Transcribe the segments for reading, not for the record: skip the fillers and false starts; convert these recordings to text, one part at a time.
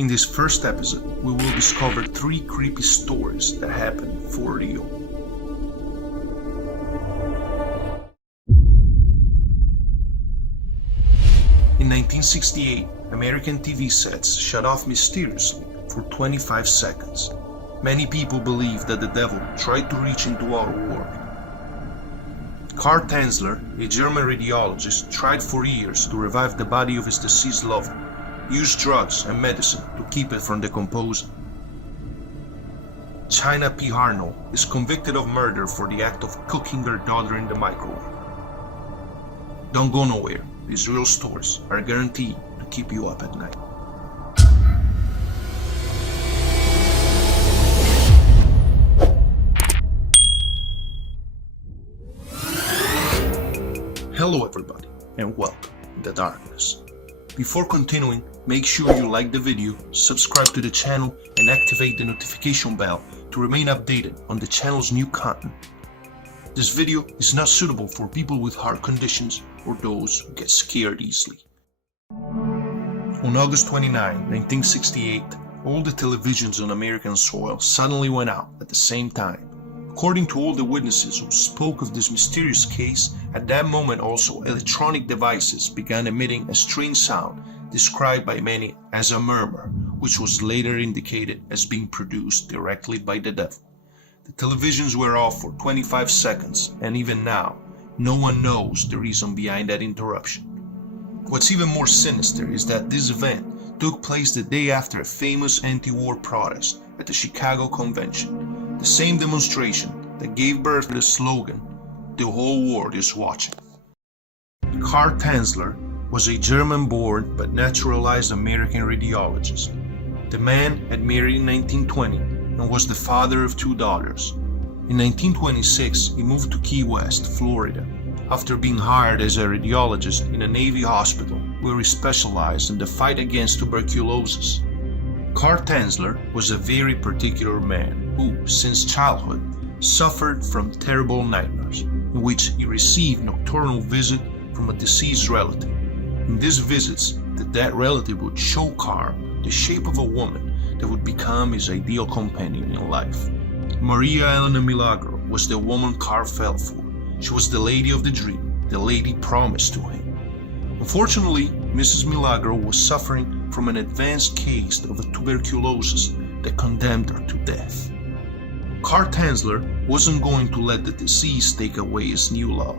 In this first episode, we will discover 3 creepy stories that happened for real. In 1968, American TV sets shut off mysteriously for 25 seconds. Many people believe that the devil tried to reach into our world. Tanzler, a German radiologist, tried for years to revive the body of his deceased lover, used drugs and medicine to keep it from decomposing. Arnold is convicted of murder for the act of cooking her daughter in the microwave. Don't go nowhere, these real stories are guaranteed to keep you up at night. Hello everybody, and welcome to the darkness. Before continuing, make sure you like the video, subscribe to the channel, and activate the notification bell to remain updated on the channel's new content. This video is not suitable for people with heart conditions or those who get scared easily. On August 29, 1968, all the televisions on American soil suddenly went out at the same time. According to all the witnesses who spoke of this mysterious case, at that moment also electronic devices began emitting a strange sound described by many as a murmur, which was later indicated as being produced directly by the devil. The televisions were off for 25 seconds, and even now, no one knows the reason behind that interruption. What's even more sinister is that this event took place the day after a famous anti-war protest at the Chicago Convention, the same demonstration that gave birth to the slogan, "The whole world is watching." Tanzler was a German-born but naturalized American radiologist. The man had married in 1920 and was the father of 2 daughters. In 1926, he moved to Key West, Florida, after being hired as a radiologist in a Navy hospital where he specialized in the fight against tuberculosis. Tanzler was a very particular man who, since childhood, suffered from terrible nightmares, in which he received nocturnal visits from a deceased relative. In these visits, the dead relative would show Carl the shape of a woman that would become his ideal companion in life. Maria Elena Milagro was the woman Carl fell for. She was the lady of the dream, the lady promised to him. Unfortunately, Mrs. Milagro was suffering from an advanced case of a tuberculosis that condemned her to death. Tanzler wasn't going to let the disease take away his new love.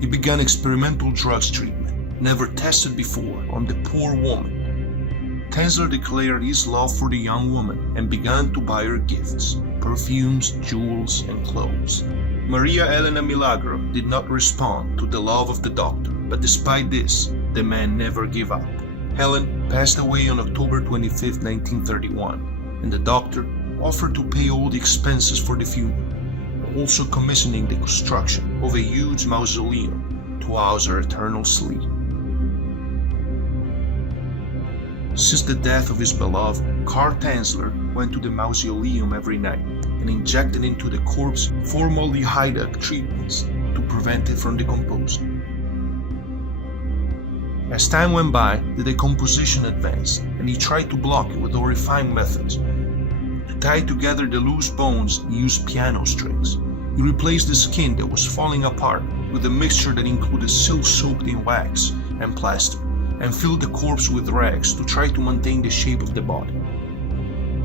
He began experimental drugs treatment, never tested before, on the poor woman. Tanzler declared his love for the young woman and began to buy her gifts, perfumes, jewels, and clothes. Maria Elena Milagro did not respond to the love of the doctor, but despite this, the man never gave up. Helen passed away on October 25, 1931, and the doctor offered to pay all the expenses for the funeral, also commissioning the construction of a huge mausoleum to house her eternal sleep. Since the death of his beloved, Tanzler went to the mausoleum every night and injected into the corpse formaldehyde treatments to prevent it from decomposing. As time went by, the decomposition advanced, and he tried to block it with horrifying methods. To tie together the loose bones, he used piano strings. He replaced the skin that was falling apart with a mixture that included silk soaked in wax and plaster, and filled the corpse with rags to try to maintain the shape of the body.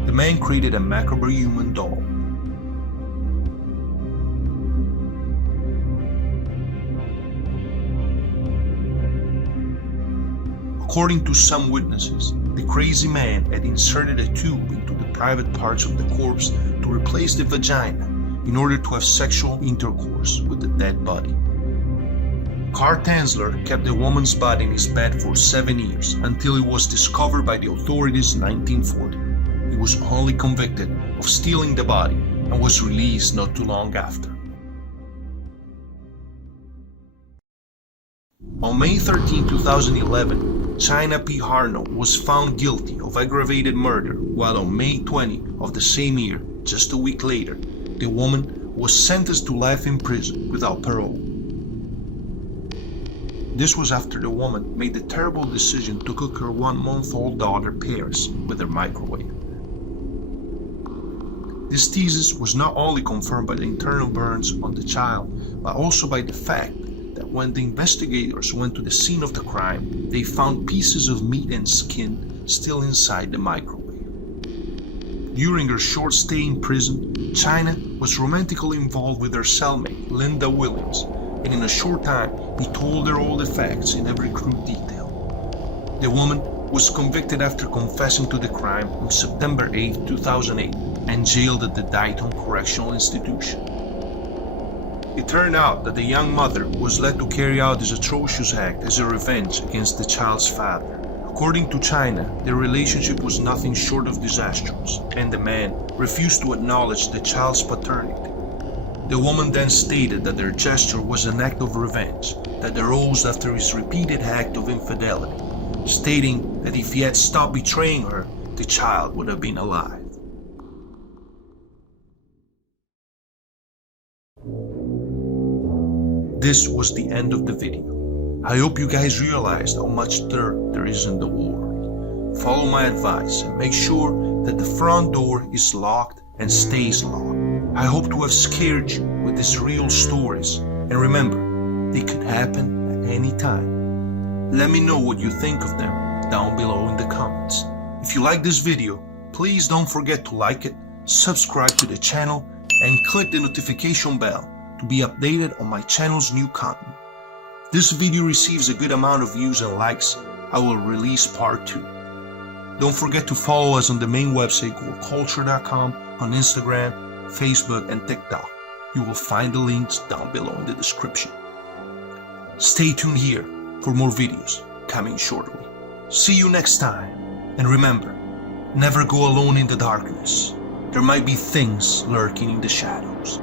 The man created a macabre human doll. According to some witnesses, the crazy man had inserted a tube into the private parts of the corpse to replace the vagina in order to have sexual intercourse with the dead body. Tanzler kept the woman's body in his bed for 7 years until it was discovered by the authorities in 1940. He was only convicted of stealing the body and was released not too long after. On May 13, 2011, Arnold was found guilty of aggravated murder, while on May 20 of the same year, just a week later, the woman was sentenced to life in prison without parole. This was after the woman made the terrible decision to cook her 1-month-old daughter Paris with her microwave. This thesis was not only confirmed by the internal burns on the child, but also by the fact that when the investigators went to the scene of the crime, they found pieces of meat and skin still inside the microwave. During her short stay in prison, China was romantically involved with her cellmate, Linda Williams, and in a short time, he told her all the facts in every crude detail. The woman was convicted after confessing to the crime on September 8, 2008, and jailed at the Dayton Correctional Institution. It turned out that the young mother was led to carry out this atrocious act as a revenge against the child's father. According to China, their relationship was nothing short of disastrous, and the man refused to acknowledge the child's paternity. The woman then stated that their gesture was an act of revenge that arose after his repeated act of infidelity, stating that if he had stopped betraying her, the child would have been alive. This was the end of the video. I hope you guys realized how much dirt there is in the world. Follow my advice and make sure that the front door is locked and stays locked. I hope to have scared you with these real stories, and remember, they could happen at any time. Let me know what you think of them down below in the comments. If you like this video, please don't forget to like it, subscribe to the channel, and click the notification bell to be updated on my channel's new content. If this video receives a good amount of views and likes, I will release part 2. Don't forget to follow us on the main website goreculture.com, on Instagram, Facebook, and TikTok. You will find the links down below in the description. Stay tuned here for more videos coming shortly. See you next time, and remember, never go alone in the darkness. There might be things lurking in the shadows.